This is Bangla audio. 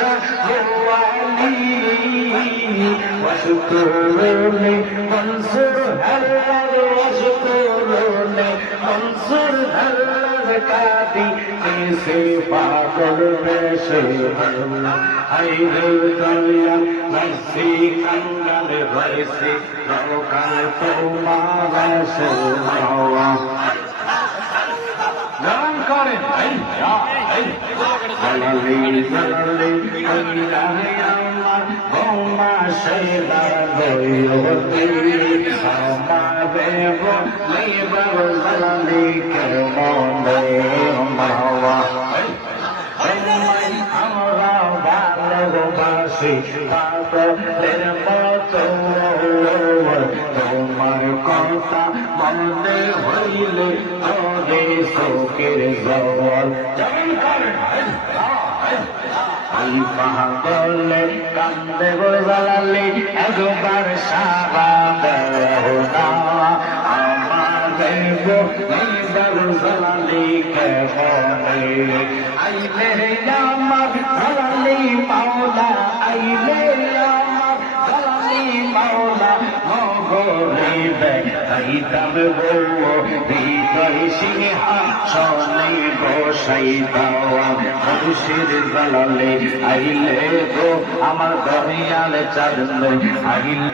শাহওয়ালি ওয়াশকুরুনি মনসুর আল্লাহ ওয়াশকুরুনি মনসুর আল্লাহ কাদি কিসে পাগল বেশে আল্লাহ আইরে দয়া নসি কাঙ্গাল হইছে রকাল তোমার সেবা নাম করেন জালালি জালালি আল্লাহ আমার গোমা সেবা গয়তি সামাবে বলে বাবা জালালি কে মনে মাওয়া আমরা ভালোবাসি পাগলের মতো তোমার কথা মনে হইলে ওরে শোকের জল পাগলে কান্দে গো জালালি একবার সারা দেও না আমাদের গো এইবার জালালি কে মনে আইলে আমার জালালি মাওলা আইলে আমার জালালি মাওলা মগরিবে আইতাম গো হৃদয় সিংহাসনে বসাইতাম মুর্শিদ জালালি আইলে গো আমার দয়াল চাঁদ আইলে